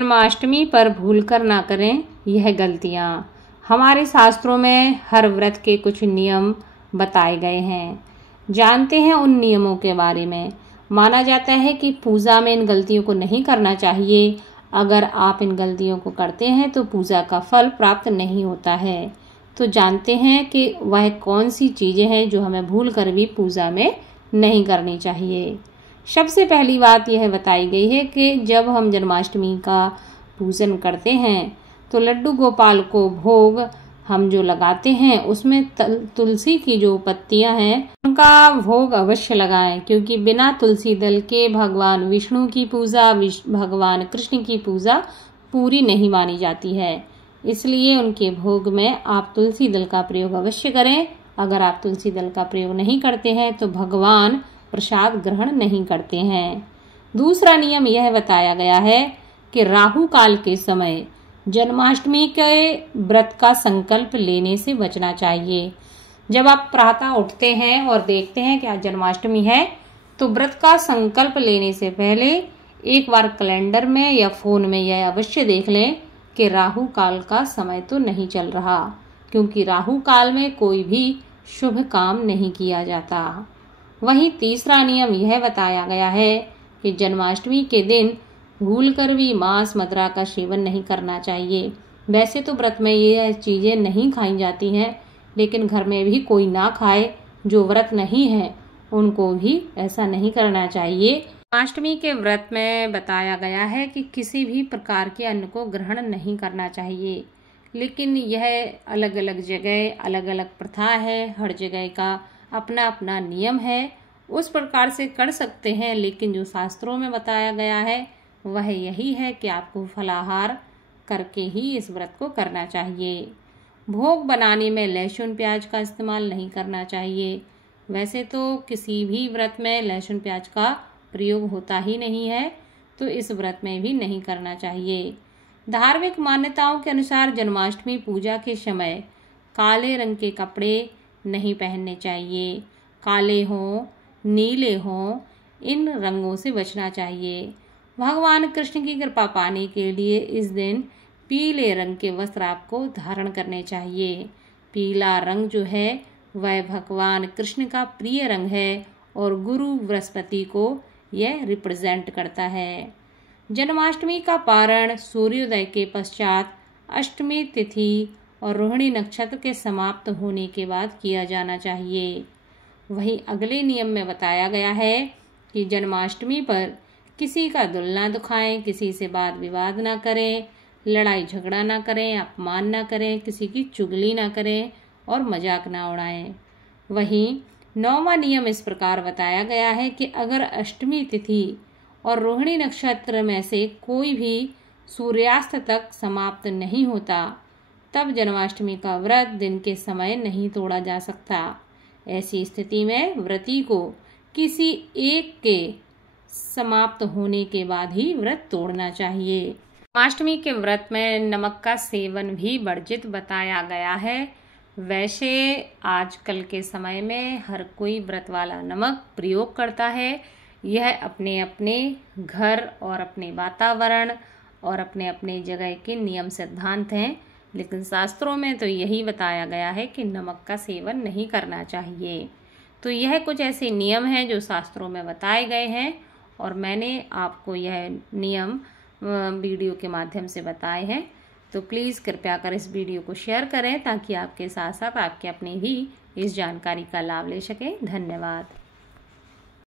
जन्माष्टमी पर भूलकर ना करें यह गलतियाँ। हमारे शास्त्रों में हर व्रत के कुछ नियम बताए गए हैं। जानते हैं उन नियमों के बारे में। माना जाता है कि पूजा में इन गलतियों को नहीं करना चाहिए। अगर आप इन गलतियों को करते हैं तो पूजा का फल प्राप्त नहीं होता है। तो जानते हैं कि वह कौन सी चीज़ें हैं जो हमें भूल कर भी पूजा में नहीं करनी चाहिए। सबसे पहली बात यह बताई गई है कि जब हम जन्माष्टमी का पूजन करते हैं तो लड्डू गोपाल को भोग हम जो लगाते हैं उसमें तुलसी की जो पत्तियां हैं उनका भोग अवश्य लगाएं, क्योंकि बिना तुलसी दल के भगवान विष्णु की पूजा, भगवान कृष्ण की पूजा पूरी नहीं मानी जाती है। इसलिए उनके भोग में आप तुलसी दल का प्रयोग अवश्य करें। अगर आप तुलसी दल का प्रयोग नहीं करते हैं तो भगवान प्रसाद ग्रहण नहीं करते हैं। दूसरा नियम यह बताया गया है कि राहु काल के समय जन्माष्टमी के व्रत का संकल्प लेने से बचना चाहिए। जब आप प्रातः उठते हैं और देखते हैं कि आज जन्माष्टमी है तो व्रत का संकल्प लेने से पहले एक बार कैलेंडर में या फोन में यह अवश्य देख लें कि राहु काल का समय तो नहीं चल रहा, क्योंकि राहु काल में कोई भी शुभ काम नहीं किया जाता। वहीं तीसरा नियम यह बताया गया है कि जन्माष्टमी के दिन भूलकर भी मांस मदिरा का सेवन नहीं करना चाहिए। वैसे तो व्रत में ये चीज़ें नहीं खाई जाती हैं, लेकिन घर में भी कोई ना खाए, जो व्रत नहीं है उनको भी ऐसा नहीं करना चाहिए। जन्माष्टमी के व्रत में बताया गया है कि किसी भी प्रकार के अन्न को ग्रहण नहीं करना चाहिए, लेकिन यह अलग अलग जगह अलग अलग प्रथा है, हर जगह का अपना अपना नियम है, उस प्रकार से कर सकते हैं। लेकिन जो शास्त्रों में बताया गया है वह यही है कि आपको फलाहार करके ही इस व्रत को करना चाहिए। भोग बनाने में लहसुन प्याज का इस्तेमाल नहीं करना चाहिए। वैसे तो किसी भी व्रत में लहसुन प्याज का प्रयोग होता ही नहीं है, तो इस व्रत में भी नहीं करना चाहिए। धार्मिक मान्यताओं के अनुसार जन्माष्टमी पूजा के समय काले रंग के कपड़े नहीं पहनने चाहिए। काले हों, नीले हों, इन रंगों से बचना चाहिए। भगवान कृष्ण की कृपा पाने के लिए इस दिन पीले रंग के वस्त्र आपको धारण करने चाहिए। पीला रंग जो है वह भगवान कृष्ण का प्रिय रंग है और गुरु बृहस्पति को यह रिप्रेजेंट करता है। जन्माष्टमी का पारण सूर्योदय के पश्चात अष्टमी तिथि और रोहिणी नक्षत्र के समाप्त होने के बाद किया जाना चाहिए। वहीं अगले नियम में बताया गया है कि जन्माष्टमी पर किसी का दिल ना दुखाएं, किसी से वाद विवाद ना करें, लड़ाई झगड़ा ना करें, अपमान ना करें, किसी की चुगली ना करें और मजाक ना उड़ाएं। वहीं 9वां नियम इस प्रकार बताया गया है कि अगर अष्टमी तिथि और रोहिणी नक्षत्र में से कोई भी सूर्यास्त तक समाप्त नहीं होता तब जन्माष्टमी का व्रत दिन के समय नहीं तोड़ा जा सकता। ऐसी स्थिति में व्रती को किसी एक के समाप्त होने के बाद ही व्रत तोड़ना चाहिए। जन्माष्टमी के व्रत में नमक का सेवन भी वर्जित बताया गया है। वैसे आजकल के समय में हर कोई व्रत वाला नमक प्रयोग करता है। यह अपने अपने घर और अपने वातावरण और अपने अपने जगह के नियम सिद्धांत हैं, लेकिन शास्त्रों में तो यही बताया गया है कि नमक का सेवन नहीं करना चाहिए। तो यह कुछ ऐसे नियम हैं जो शास्त्रों में बताए गए हैं और मैंने आपको यह नियम वीडियो के माध्यम से बताए हैं। तो प्लीज़ कृपया कर इस वीडियो को शेयर करें ताकि आपके साथ साथ आपके अपने भी इस जानकारी का लाभ ले सकें। धन्यवाद।